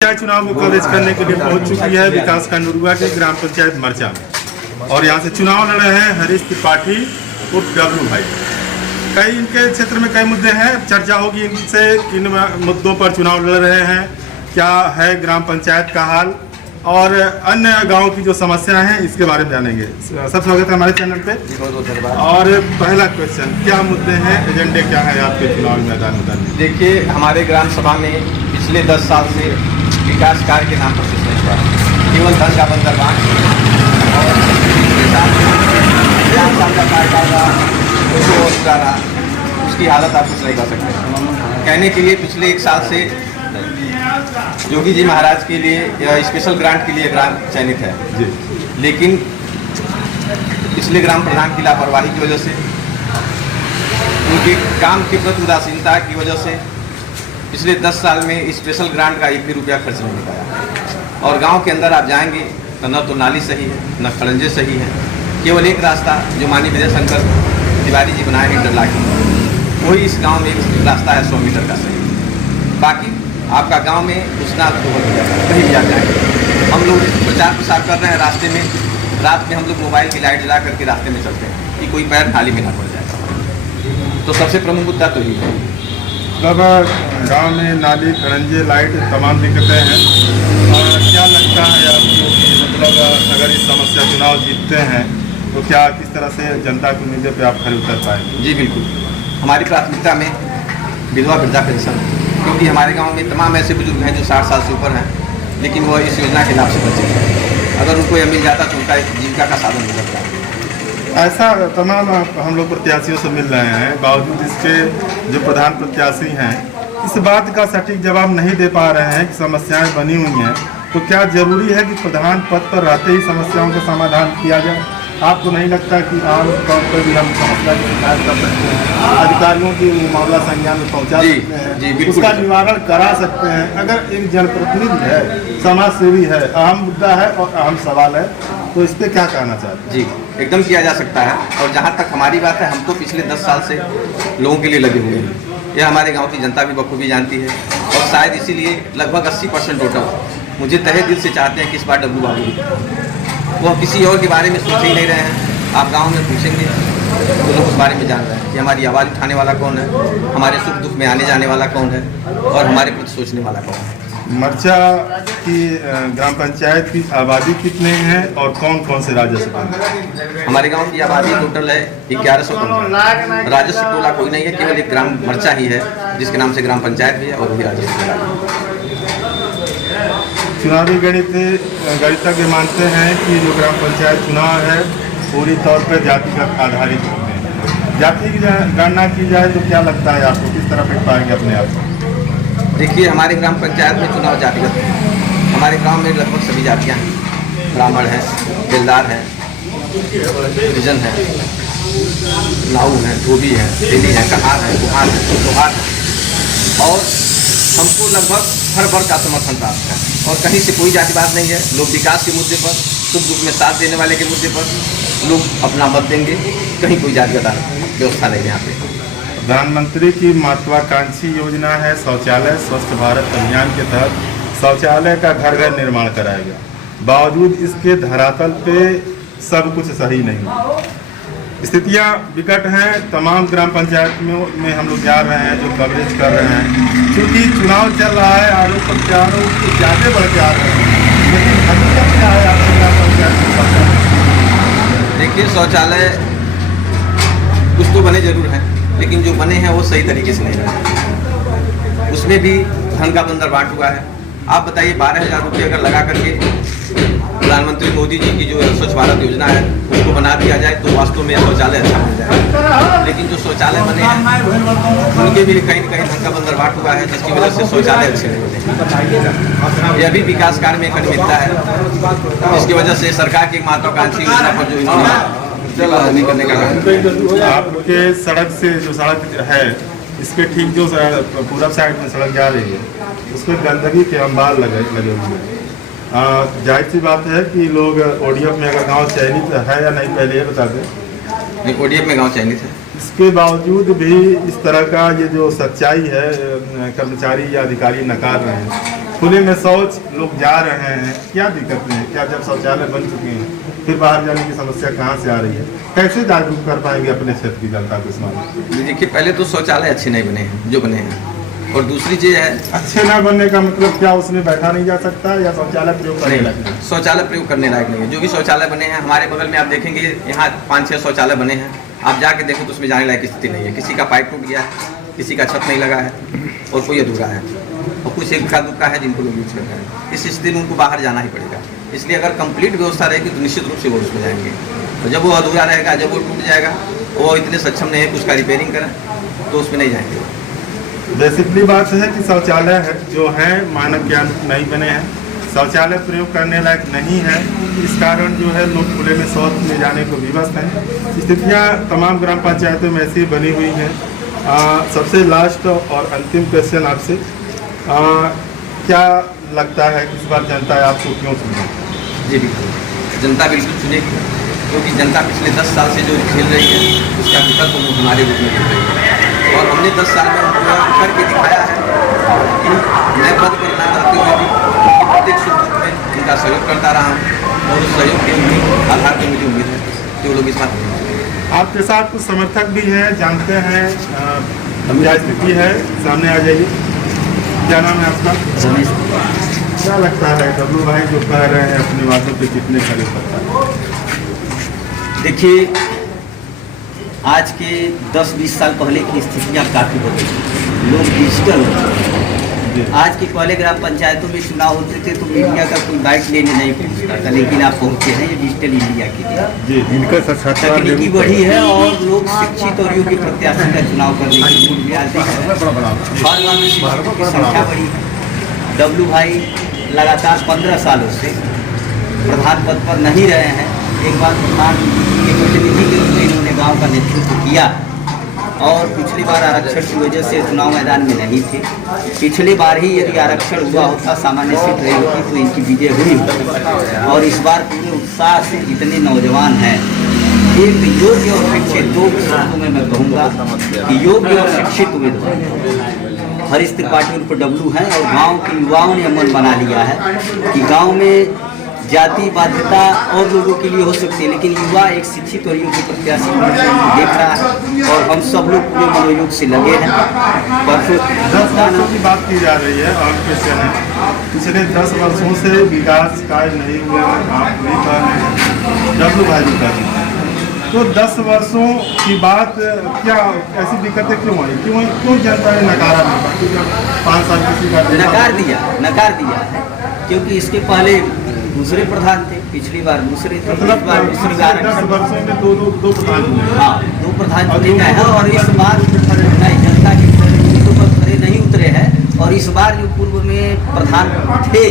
पंचायत चुनाव को कवरेज करने के लिए पहुंच चुकी है विकासखंड उरुआ के ग्राम पंचायत मरचा में। और यहां से चुनाव लड़ रहे हैं हरीश त्रिपाठी उर्फ डब्लू भाई। कई इनके क्षेत्र में कई मुद्दे हैं, चर्चा होगी इनसे किन मुद्दों पर चुनाव लड़ रहे हैं, क्या है ग्राम पंचायत का हाल और अन्य गाँव की जो समस्या हैं इसके बारे में जानेंगे। सब स्वागत है हमारे चैनल पे। और पहला क्वेश्चन, क्या मुद्दे हैं, एजेंडे क्या है आपके चुनाव मैदान में? देखिए, हमारे ग्राम सभा में पिछले 10 साल से विकास कार्य के नाम पर कुछ नहीं हुआ, केवल धन का बंदरबांट और 4 साल का कार्यकाल रहा, उसकी हालत आप कुछ नहीं कर सकते। कहने के लिए पिछले 1 साल से योगी जी महाराज के लिए स्पेशल ग्रांट के लिए ग्राम चयनित है जी, लेकिन पिछले ग्राम प्रधान की लापरवाही की वजह से, उनके काम के प्रति उदासीनता की वजह से पिछले 10 साल में स्पेशल ग्रांट का 1 भी रुपया खर्च नहीं पाया। और गांव के अंदर आप जाएंगे तो न तो नाली सही है, न खड़ंजे सही है। केवल एक रास्ता जो माननीय विजय शंकर तिवारी जी बनाए हैं इंटरलॉकिंग, वही इस गांव में एक रास्ता है 100 मीटर का सही। बाकी आपका गांव में घुसना कहीं भी आ जाएंगे। हम लोग प्रचार प्रसार कर रहे हैं, रास्ते में रात में हम लोग मोबाइल की लाइट जला करके रास्ते में चलते हैं कि कोई पैर खाली में ना पड़ जाए। तो सबसे प्रमुख मुद्दा तो ये है। मतलब गांव में नाली खड़ंजे लाइट तमाम दिक्कतें हैं। और क्या लगता है आपको कि मतलब अगर इस समस्या चुनाव जीतते हैं तो क्या किस तरह से जनता के मुद्दे पे आप खड़े उतर पाएंगे? जी बिल्कुल, हमारी प्राथमिकता में विधवा वृद्धा पेंशन, क्योंकि हमारे गांव में तमाम ऐसे बुजुर्ग हैं जो 60 साल से ऊपर हैं, लेकिन वो इस योजना के लाभ से बचे हैं। अगर उनको यह मिल जाता तो उनका जीविका का साधन हो सकता है। ऐसा तमाम हम लोग प्रत्याशियों से मिल रहे हैं, बावजूद इसके जो प्रधान प्रत्याशी हैं इस बात का सटीक जवाब नहीं दे पा रहे हैं कि समस्याएं बनी हुई हैं। तो क्या जरूरी है कि प्रधान पद पर रहते ही समस्याओं का समाधान किया जाए? आपको नहीं लगता कि आम तौर पर भी हम समस्या की शिकायत कर सकते हैं, अधिकारियों की मामला संज्ञान में पहुंचा सकते हैं, उसका निवारण करा सकते हैं? अगर एक जनप्रतिनिधि है, समाज सेवी है, अहम मुद्दा है और अहम सवाल है, तो इस पर क्या कहना चाहते हैं? जी एकदम किया जा सकता है। और जहाँ तक हमारी बात है, हम तो पिछले 10 साल से लोगों के लिए लगे हुए हैं। यह हमारे गांव की जनता भी बखूबी जानती है और शायद इसीलिए लगभग 80% वोटर मुझे तहे दिल से चाहते हैं कि इस बार डब्लू बाबू, वो किसी और के बारे में सोच ही नहीं रहे हैं। आप गांव में पूछेंगे तो लोग उस बारे में जान रहे हैं कि हमारी आवाज़ उठाने वाला कौन है, हमारे सुख दुख में आने जाने वाला कौन है और हमारे प्रति सोचने वाला कौन है। मरचा की ग्राम पंचायत की आबादी कितने हैं और कौन कौन से राजस्व हैं? हमारे गांव की आबादी टोटल है 1115। राजस्व टोला कोई नहीं है, केवल एक ग्राम मरचा ही है जिसके नाम से ग्राम पंचायत भी है और वही राजस्व टोला। चुनावी गणितज्ञ मानते हैं कि जो ग्राम पंचायत चुनाव है पूरी तौर पर जातिगत आधारित होते हैं। जाति की गणना की जाए तो क्या लगता है आपको, किस तरह फिट पाएंगे अपने आप को? देखिए, हमारे ग्राम पंचायत में चुनाव जातिगत है। हमारे गांव में लगभग सभी जातियां हैं, ब्राह्मण हैं, बेलदार हैं, हरिजन हैं, लाऊ हैं, धोबी हैं, तेली हैं, कहार हैं, गुहार हैं, लोहार हैं और हमको लगभग हर वर्ग का समर्थन प्राप्त है और कहीं से कोई जातिवाद नहीं है। लोग विकास के मुद्दे पर, सुख दुख में साथ देने वाले के मुद्दे पर लोग अपना मत देंगे। कहीं कोई जातिगत व्यवस्था नहीं है यहाँ पे। प्रधानमंत्री की महत्वाकांक्षी योजना है शौचालय स्वच्छ भारत अभियान के तहत शौचालय का घर घर निर्माण कराया गया, बावजूद इसके धरातल पे सब कुछ सही नहीं। स्थितियां विकट हैं। तमाम ग्राम पंचायत में हम लोग जा रहे हैं, जो कवरेज कर रहे हैं, क्योंकि चुनाव चल रहा है, आरोप प्रत्यारोप कुछ ज़्यादा बढ़ के आ रहे हैं, लेकिन हकीकत क्या है आपके ग्राम पंचायत में? देखिए, शौचालय कुछ तो बने जरूर हैं, लेकिन जो बने हैं वो सही तरीके से नहीं बने। उसमें भी धन का बंदरबांट हुआ है। आप बताइए, 12,000 रुपये अगर लगा करके प्रधानमंत्री मोदी जी की जो स्वच्छ भारत योजना है उसको बना दिया जाए तो वास्तव में शौचालय अच्छा बन जाए। लेकिन जो शौचालय बने हैं उनके भी कहीं न कहीं धन का बंदरबांट हुआ है, जिसकी वजह से शौचालय अच्छे नहीं बने। यह भी विकास कार्य में एक अनियमितता है, जिसकी वजह से सरकार की महत्वाकांक्षी योजना पर जो इन्होंने नहीं करने का काम। आपके सड़क से जो सड़क है इसके ठीक जो पूरब साइड में सड़क जा रही है उस पर गंदगी के अंबार लगे हुए हैं। जाहिर सी बात है कि लोग ओडीएफ में अगर गांव चयनित है या नहीं, पहले ये बता दें। ओडीएफ में गांव चयनित है, इसके बावजूद भी इस तरह का ये जो सच्चाई है कर्मचारी या अधिकारी नकार रहे हैं, खुले में शौच लोग जा रहे हैं, क्या दिक्कतें हैं? क्या जब शौचालय बन चुके हैं फिर बाहर जाने की समस्या कहाँ से आ रही है? कैसे जागरूक कर पाएंगे अपने क्षेत्र की जनता को इस मामले में? देखिए, पहले तो शौचालय अच्छे नहीं बने हैं जो बने हैं, और दूसरी चीज़ है, अच्छे ना बनने का मतलब क्या उसमें बैठा नहीं जा सकता या शौचालय प्रयोग करने लगता है? शौचालय प्रयोग करने लायक नहीं है। जो भी शौचालय बने हैं हमारे बगल में, आप देखेंगे यहाँ 5-6 शौचालय बने हैं, आप जाके देखो तो उसमें जाने लायक स्थिति नहीं है। किसी का पाइप टूट गया है, किसी का छत नहीं लगा है, और कोई अधूरा है, और कुछ एक का दुक्का है जिनको लोग यूज कर रहे हैं। इस स्थिति में उनको बाहर जाना ही पड़ेगा। इसलिए अगर कंप्लीट व्यवस्था रहेगी तो निश्चित रूप से वो उसमें जाएंगे। तो जब वो अधूरा रहेगा, जब वो टूट जाएगा, वो इतने सक्षम नहीं है कि उसका रिपेयरिंग करें, तो उसमें नहीं जाएंगे। बेसिकली बात है कि शौचालय है जो है मानव ज्ञान नहीं बने हैं, शौचालय प्रयोग करने लायक नहीं है, इस कारण जो है लोग खुले में शौच में जाने को विवश हैं। स्थितियाँ तमाम ग्राम पंचायतों में ऐसी बनी हुई हैं। सबसे लास्ट और अंतिम क्वेश्चन आपसे, क्या लगता है कि इस बार जनता आपको क्यों चुनेगी? जी बिल्कुल, जनता बिल्कुल चुनेगी, क्योंकि जनता पिछले 10 साल से जो झेल रही है उसका विकल्प वो हमारे रूप में झेल रही है, और हमने 10 साल में उनको करके दिखाया है कि मैं पद पर ना रहते हुए भी प्रत्येक सुख दुख में उनका सहयोग करता रहा हूँ, और उस सहयोग के आधार पर मुझे उम्मीद है कि वो लोग इस बात में। आपके साथ कुछ समर्थक भी हैं, जानते हैं क्या स्थिति है, सामने आ जाइए। क्या नाम है आपका? रमेश। क्या लगता है डब्लू भाई जो कह रहे हैं अपनी बातों पे कितने खड़े उतरता है? देखिए, आज के 10-20 साल पहले की स्थितियाँ काफ़ी बदली, लोग डिजिटल हो चुके हैं। आज के पहले ग्राम पंचायतों में चुनाव होते थे तो मीडिया का कोई बाइट लेने नहीं पहुँचता था, लेकिन आप पहुँचे हैं ये डिजिटल इंडिया के लिए। तकनीकी बढ़ी है और लोग शिक्षित और योग्य प्रत्याशी का चुनाव करने की प्रयास हर गाँव में शिक्षकों की संख्या बढ़ी है। डब्लू भाई लगातार 15 सालों से प्रधान पद पर नहीं रहे हैं। एक बार प्रधान के प्रतिनिधि के रूप में इन्होंने गांव का नेतृत्व किया, और पिछली बार आरक्षण की वजह से चुनाव मैदान में नहीं थे। पिछली बार ही यदि आरक्षण हुआ होता, सामान्य सीट रही होती, तो इनकी विजय हुई होती। और इस बार पूरे उत्साह से जितने नौजवान हैं, एक योग्य और शिक्षित, 2 शब्दों में मैं कहूँगा कि योग्य और शिक्षित उम्मीदवार हरीश त्रिपाठी उर्फ डब्लू हैं, और गांव के युवाओं ने मन बना लिया है कि गांव में जाति बाध्यता और लोगों के लिए हो सकती है, लेकिन युवा एक शिक्षित और योग्य प्रत्याशी को देख रहा है, और हम सब लोग पूरे मनोयोग से लगे हैं। परसों 10 वर्षों की बात की जा रही है और क्वेश्चन है, पिछले 10 वर्षों से विकास कार्य नहीं हुए हैं, आप भी कह रहे हैं, डब्लू भाई भी कह रहे हैं। तो 10 वर्षों की बात, क्या ऐसी दिक्कतें क्यों आई? क्यों जनता ने नकारा नहीं? 5 साल किसी का नकार दिया है, क्योंकि इसके पहले दूसरे प्रधान थे, पिछली बार दूसरे थे, मतलब इस बार दूसरी बार 10 वर्षों में दो प्रधान हुए। हाँ, 2 प्रधान चुने गए हैं, और इस बार नहीं जनता के पर खड़े नहीं उतरे हैं। और इस बार जो पूर्व में प्रधान थे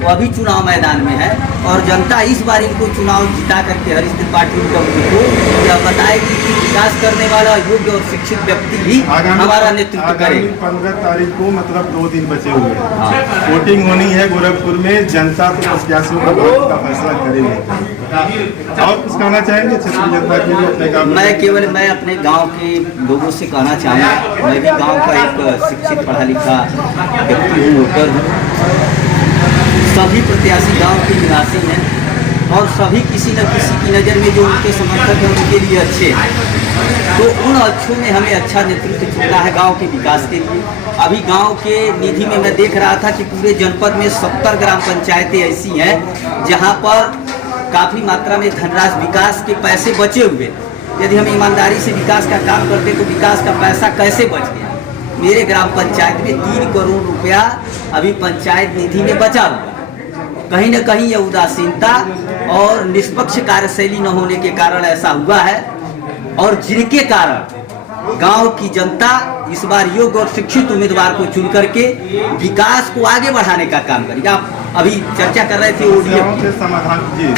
वो अभी चुनाव मैदान में है, और जनता इस बार इनको चुनाव जिता करके हरीश त्रिपाठी को यह बताएगी कि विकास करने वाला योग्य और शिक्षित व्यक्ति ही हमारा नेतृत्व करेगा। 15 तारीख को मतलब 2 दिन बचे हुए हैं, वोटिंग होनी है गोरखपुर में। जनता तो प्रत्याशियों का फैसला करेगी। और कुछ कहना चाहेंगे क्षेत्रीय जनता के लिए अपने काम? मैं अपने गांव के लोगों से कहना चाहूँगा, मैं भी गांव का एक शिक्षित पढ़ा लिखा व्यक्ति हूँ, वोटर हूँ। सभी प्रत्याशी गांव के निवासी हैं, और सभी किसी न किसी की नज़र में जो उनके समर्थक हैं उनके लिए अच्छे हैं। तो उन अच्छों में हमें अच्छा नेतृत्व चुनना है गांव के विकास के लिए। अभी गांव के निधि में मैं देख रहा था कि पूरे जनपद में 70 ग्राम पंचायतें ऐसी हैं जहां पर काफ़ी मात्रा में धनराशि विकास के पैसे बचे हुए। यदि हम ईमानदारी से विकास का काम करते तो विकास का पैसा कैसे बच गया? मेरे ग्राम पंचायत में 3 करोड़ रुपया अभी पंचायत निधि में बचा हुआ। कहीं न कहीं यह उदासीनता और निष्पक्ष कार्यशैली न होने के कारण ऐसा हुआ है, और जिनके कारण गांव की जनता इस बार योग्य और शिक्षित उम्मीदवार को चुन करके विकास को आगे बढ़ाने का काम करेगी। आप अभी चर्चा कर रहे थे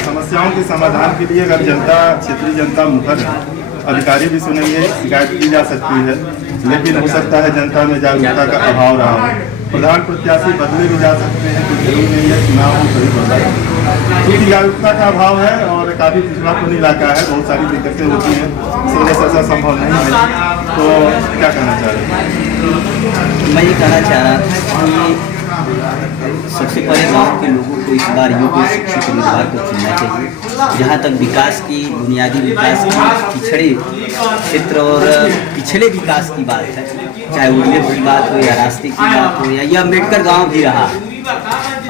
समस्याओं के समाधान के लिए अगर जनता, क्षेत्रीय जनता मुखर है, अधिकारी भी सुनेंगे, शिकायत की जा सकती है, लेकिन हो सकता है जनता में जागरूकता का अभाव रहा हो। प्रधान प्रत्याशी बदले भी जा सकते हैं, कुछ जरूर नहीं है, चुनाव हो कभी बदला, क्योंकि जागरूकता का अभाव है और काफ़ी पिछड़ापन इलाका है, बहुत सारी दिक्कतें होती हैं, इस वजह से ऐसा संभव नहीं है। तो क्या कहना चाह रहे हैं? मैं ये कहना चाह रहा था कि सबसे पहले गांव के लोगों को इस बार योग्य शिक्षित उम्मीदवार को चुनना चाहिए। जहां तक विकास की, बुनियादी विकास की, पिछड़े क्षेत्र और पिछले विकास की बात है, चाहे उद्योग की बात हो या रास्ते की बात हो या ये अम्बेडकर गांव भी रहा,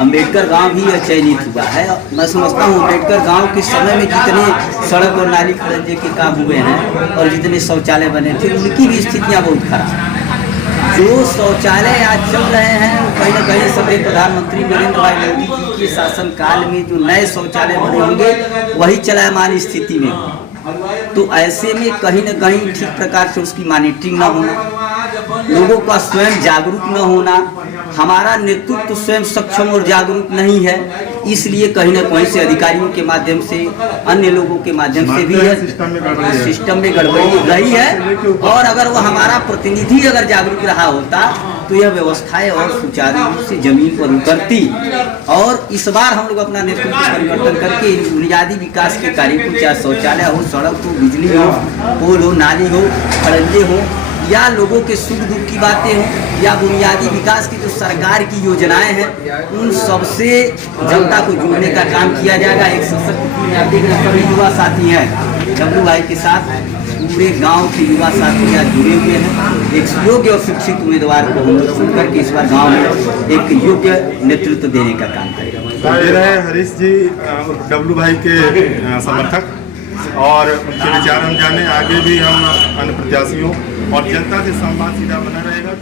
अम्बेडकर गांव भी चयनित हुआ है। मैं समझता हूँ अम्बेडकर गांव के समय में जितने सड़क और नाली खरंजे के काम हुए हैं और जितने शौचालय बने थे उनकी भी स्थितियाँ बहुत खराब। जो शौचालय आज चल रहे हैं वो कहीं न कहीं सभी प्रधानमंत्री नरेंद्र भाई मोदी जी के शासनकाल में जो नए शौचालय बने होंगे वही चलायमान स्थिति में हो। तो ऐसे में कहीं न कहीं ठीक प्रकार से उसकी मॉनिटरिंग न होना, लोगों का स्वयं जागरूक न होना, हमारा नेतृत्व स्वयं सक्षम और जागरूक नहीं है, इसलिए कहीं न कहीं से अधिकारियों के माध्यम से, अन्य लोगों के माध्यम से भी है सिस्टम में गड़बड़ी रही है। और अगर वो हमारा प्रतिनिधि अगर जागरूक रहा होता तो यह व्यवस्थाएं और सुचारू रूप से जमीन पर उतरती। और इस बार हम लोग अपना नेतृत्व परिवर्तन करके बुनियादी विकास के कार्य को, चाहे शौचालय हो, सड़क हो, बिजली हो, पोल हो, नाली हो, खड़ंजे हो, या लोगों के सुख दुख की बातें हों, या बुनियादी विकास की जो सरकार की योजनाएं हैं उन सबसे जनता को जोड़ने का काम किया जाएगा। एक सशक्त बुनियादी सभी युवा साथी हैं डब्लू भाई के साथ, पूरे गांव के युवा साथी आज जुड़े हुए हैं। एक योग्य और शिक्षित उम्मीदवार को हम लोग चुन करके इस बार गाँव में एक योग्य नेतृत्व देने का काम करेगा। ये रहे हरीश जी डब्लू भाई के समर्थक, और उनके विचार हम जाने। आगे भी हम अन्य प्रत्याशियों और जनता से संवाद सीधा बना रहेगा।